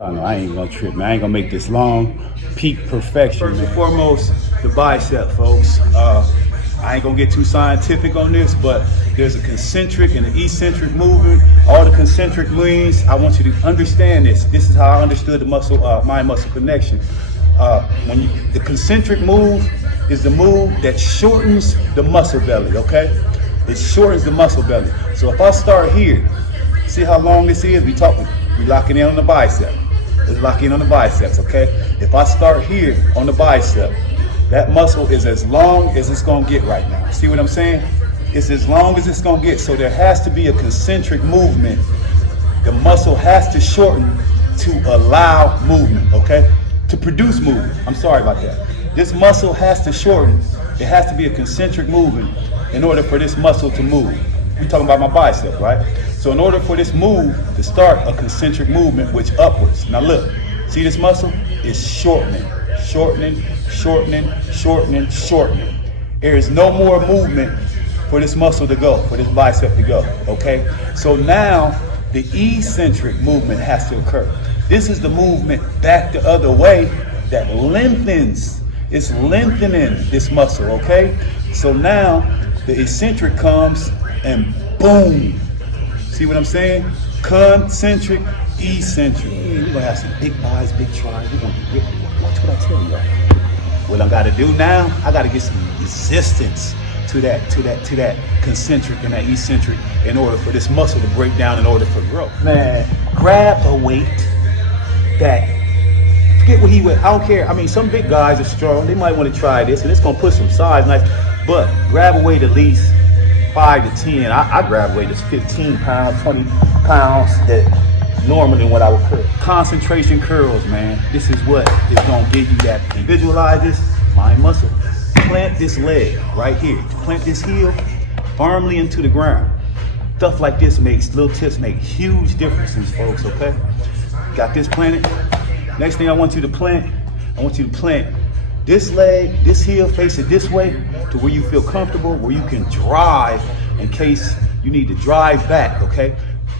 I know I ain't gonna trip, man. I ain't gonna make this long. Peak perfection. First and foremost, the bicep, folks. I ain't gonna get too scientific on this, but there's a concentric and an eccentric movement. All the concentric means, I want you to understand this. This is how I understood the muscle, mind-muscle connection. The concentric move is the move that shortens the muscle belly, okay? It shortens the muscle belly. So if I start here, see how long this is? We locking in on the bicep. Let's lock in on the biceps, okay? If I start here on the bicep, that muscle is as long as it's gonna get right now. See what I'm saying? It's as long as it's gonna get. So there has to be a concentric movement. The muscle has to shorten to allow movement, okay? To produce movement. I'm sorry about that. This muscle has to shorten. It has to be a concentric movement in order for this muscle to move. We're talking about my bicep, right? So in order for this move to start a concentric movement, which upwards. Now look, see this muscle? It's shortening, shortening, shortening, shortening, shortening. There is no more movement for this muscle to go, for this bicep to go, okay? So now the eccentric movement has to occur. This is the movement back the other way that lengthens. It's lengthening this muscle, okay? So now the eccentric comes and boom. See what I'm saying? Concentric, eccentric. We're gonna have some big buys, big tries. We're gonna be ripped. Watch what I tell you, y'all. What I gotta do now, I gotta get some resistance to that concentric and that eccentric in order for this muscle to break down in order for growth. Man, grab a weight that, forget what he would, I don't care. I mean, some big guys are strong. They might want to try this and it's gonna put some size nice, but grab a weight at least 5 to 10. I grab a weight that's 15 pounds, 20 pounds that normally what I would curl. Concentration curls, man. This is what is gonna give you that. And visualize this, mind muscle. Plant this leg right here. Plant this heel firmly into the ground. Stuff like this makes, little tips make huge differences, folks, okay? Got this planted. Next thing I want you to plant this leg, this heel, face it this way to where you feel comfortable, where you can drive in case you need to drive back, okay?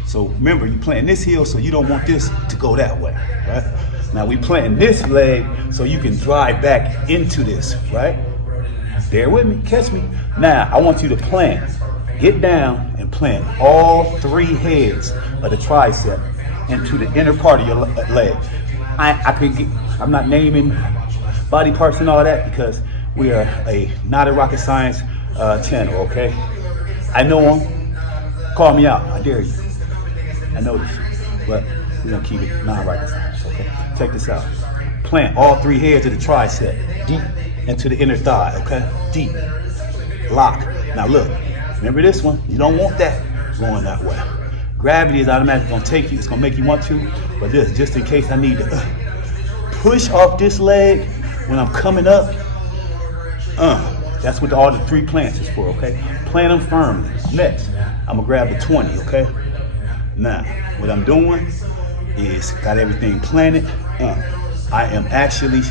So remember, you planting this heel, so you don't want this to go that way, right? Now we planting this leg so you can drive back into this, right? Bear with me, catch me. Now I want you to plant, get down and plant all 3 heads of the tricep into the inner part of your leg. I'm not naming body parts and all that because we are not a rocket science channel, okay? I know them. Call me out. I dare you. I know this, but we're gonna keep it non-rocket science, okay? Check this out. Plant all 3 heads of the tricep deep into the inner thigh, okay? Deep. Lock. Now look, remember this one? You don't want that going that way. Gravity is automatically gonna take you. It's gonna make you want to, but this, just in case I need to push off this leg when I'm coming up, that's what all the 3 plants is for, okay? Plant them firmly. Next, I'm gonna grab the 20, okay? Now, what I'm doing is got everything planted. I am actually,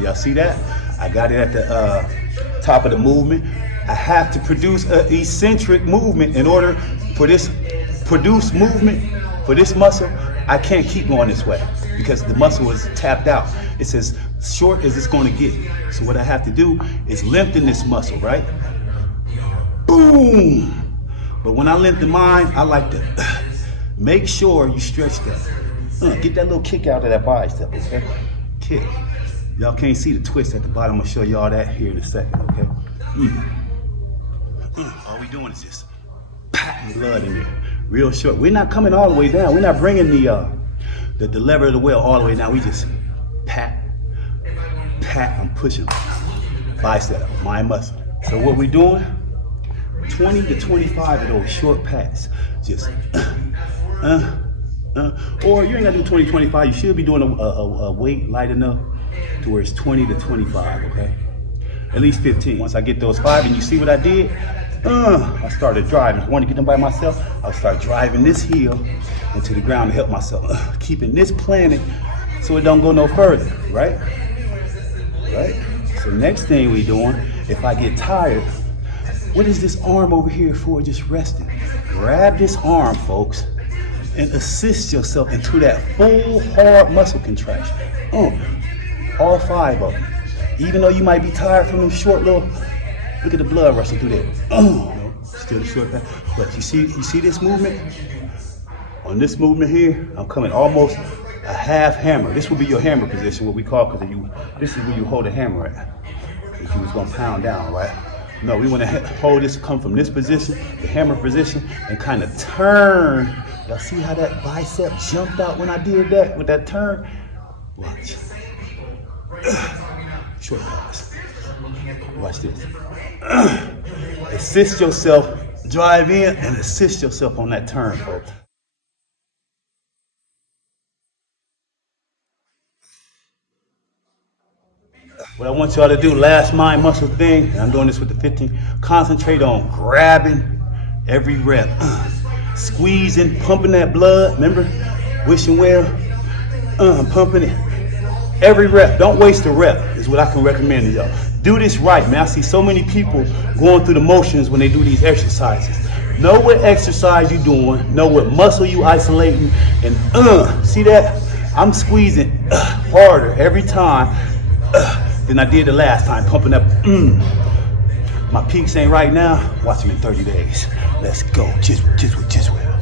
y'all see that? I got it at the top of the movement. I have to produce an eccentric movement in order for this produce movement for this muscle. I can't keep going this way because the muscle is tapped out. It's as short as it's going to get. So what I have to do is lengthen this muscle, right? Boom! But when I lengthen mine, I like to make sure you stretch that. Get that little kick out of that bicep, okay? Kick. Y'all can't see the twist at the bottom. I'm gonna show y'all that here in a second, okay? All we doing is just patting blood in there, real short. We're not coming all the way down. We're not bringing the lever of the wheel all the way down. We just pat, I'm pushing bicep, mind muscle. So what we doing? 20 to 25 of those short pats. Just or you ain't gotta do 20, 25. You should be doing a weight light enough to where it's 20 to 25, okay? At least 15. Once I get those 5 and you see what I did, I started driving. If I want to get them by myself, I'll start driving this heel into the ground to help myself. Keeping this planted so it don't go no further, right? Right? So next thing we doing, if I get tired, what is this arm over here for just resting? Grab this arm, folks, and assist yourself into that full hard muscle contraction. All 5 of them. Even though you might be tired from them short little, look at the blood rushing through there. Still the short path. But you see this movement? On this movement here, I'm coming almost a half hammer. This will be your hammer position, what we call, because this is where you hold a hammer at. If you was gonna pound down, right? No, we wanna hold this, come from this position, the hammer position, and kind of turn. Y'all see how that bicep jumped out when I did that, with that turn? Watch. Short pause. Watch this. Assist yourself, drive in and assist yourself on that turn, folks. What I want y'all to do, last mind muscle thing, and I'm doing this with the 15, concentrate on grabbing every rep. Squeezing, pumping that blood, remember? Wishing well, pumping it. Every rep, don't waste a rep, is what I can recommend to y'all. Do this right, man. I see so many people going through the motions when they do these exercises. Know what exercise you're doing, know what muscle you isolating, and see that? I'm squeezing harder every time than I did the last time, pumping up. My peaks ain't right now, watch them in 30 days. Let's go, just well.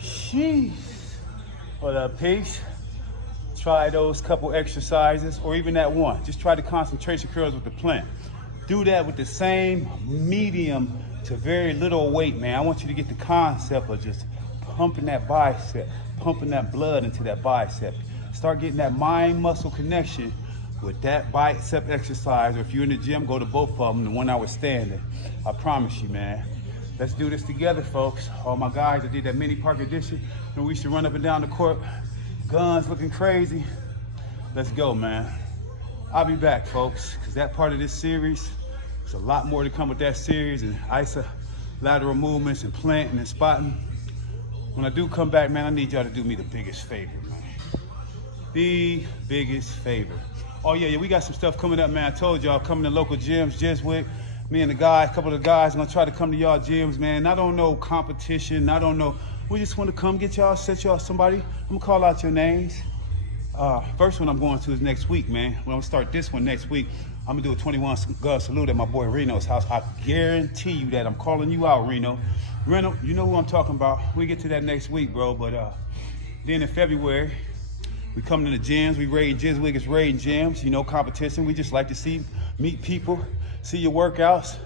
Jeez. What up, peaks? Try those couple exercises, or even that one. Just try the concentration curls with the plank. Do that with the same medium to very little weight, man. I want you to get the concept of just pumping that bicep, pumping that blood into that bicep. Start getting that mind-muscle connection with that bicep exercise, or if you're in the gym, go to both of them, the one I was standing. I promise you, man. Let's do this together, folks. All my guys that did that mini park edition, and we used to run up and down the court, guns looking crazy. Let's go, man. I'll be back, folks, because that part of this series, there's a lot more to come with that series, and isolateral movements and planting and spotting. When I do come back, man, I need y'all to do me the biggest favor, man. The biggest favor. Oh yeah, we got some stuff coming up, man. I told y'all, coming to local gyms, Jeswick. Me and the guys, a couple of the guys, gonna try to come to y'all gyms, man. I don't know competition, I don't know. We just want to come get y'all, set y'all somebody. I'm gonna call out your names. First one I'm going to is next week, man. When I'm gonna start this one next week, I'm gonna do a 21 gun salute at my boy Reno's house. I guarantee you that. I'm calling you out, Reno. Reno, you know who I'm talking about. We get to that next week, bro. But then in February, we come to the gyms. We raid Jeswick is raiding gyms. You know, competition. We just like to meet people, see your workouts.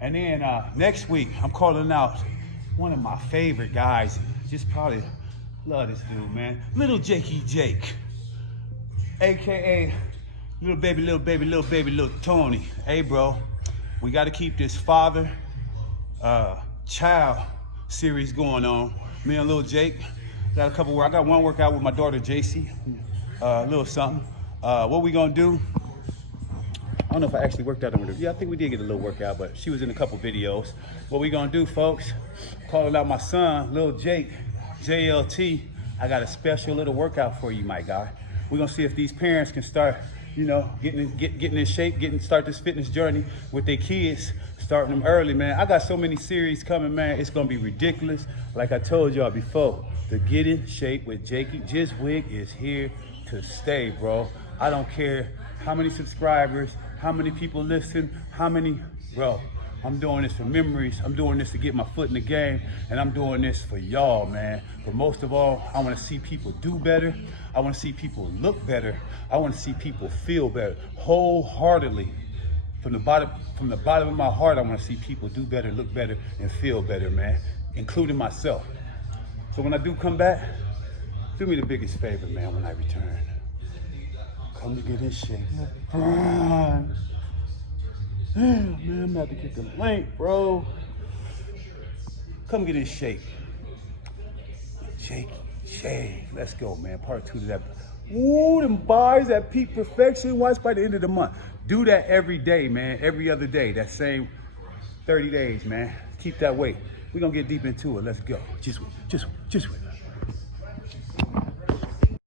And then next week, I'm calling out one of my favorite guys. Just probably love this dude, man. Little Jakey Jake, AKA little baby Tony. Hey, bro, we got to keep this father child series going on. Me and little Jake got I got one workout with my daughter JC, a little something. What we gonna do? I don't know if I actually worked out on her. Yeah, I think we did get a little workout, but she was in a couple videos. What we gonna do, folks? Calling out my son, little Jake, JLT. I got a special little workout for you, my guy. We're gonna see if these parents can start, you know, getting in shape, start this fitness journey with their kids, starting them early, man. I got so many series coming, man. It's gonna be ridiculous. Like I told y'all before, the Get in Shape with Jakey Jeswick is here to stay, bro. I don't care how many subscribers, how many people listen, bro. I'm doing this for memories. I'm doing this to get my foot in the game, and I'm doing this for y'all, man. But most of all, I want to see people do better. I want to see people look better. I want to see people feel better, wholeheartedly. From the bottom of my heart, I want to see people do better, look better, and feel better, man, including myself. So when I do come back, do me the biggest favor, man, when I return. Come to get in shape. Man, I'm about to get the link, bro. Come get in shape. Shake. Let's go, man. Part 2 to that. Ooh, them bars at peak perfection. Watch by the end of the month. Do that every day, man. Every other day. That same 30 days, man. Keep that weight. We're gonna get deep into it. Let's go. Just wait.